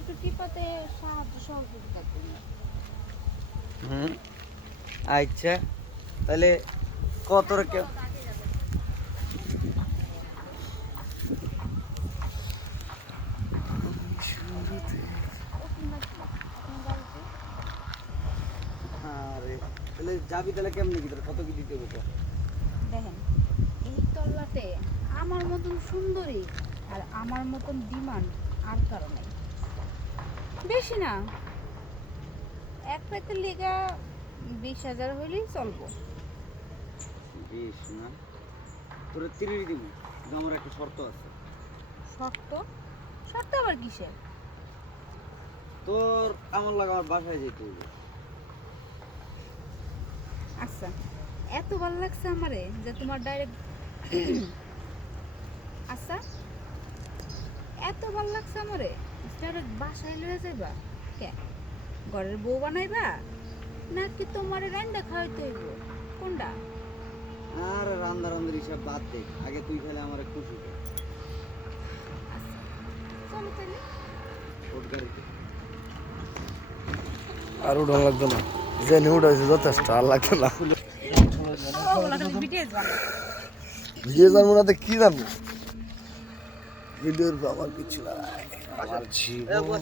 একটু টিপাতে সাহায্য সহযোগিতা করি। আচ্ছা তাহলে কত কে আরে তাহলে যাবি তাহলে কেমনে কি কত কি দিতে হবে? দেখেন এই তল্লাটে আমার মতন সুন্দরী আর আমার মতন ডিমান্ড আর কারো নেই। বেশি না, এক রাতের লেগা 20,000 হইলেই চলবো। বেশ না তোর 30 দিব, কিন্তু আমার একটা শর্ত আছে। শর্ত? শর্ত আবার কিসের? তোর আমার লাগে আমার বাসায় যেতে হবে। আচ্ছা, এত ভালো লাগছে আমারে যে তোমার ডাইরেক্ট আচ্ছা এত ভালো লাগছে আমারে ডাইরেক্ট বাসায় লয়ে যাইবা? কে ঘরের বউ বানাইবা নাকি তোমার রান্না খাওয়াইতে হইব? কোনটা? আর রান্দার হিসাব বাদ দে, আগে তুই খেলে আমার খুশি কর। আচ্ছা চলো তাহলে। ওর গাড়িতে আর উঠান লাগতো না, যে নিউড হয়েছে যথেষ্ট, আর লাগতো না। ভিডিও জানবো না তো কি জানবো? ভিডিওর আমার কিছু না, আমার জীবন।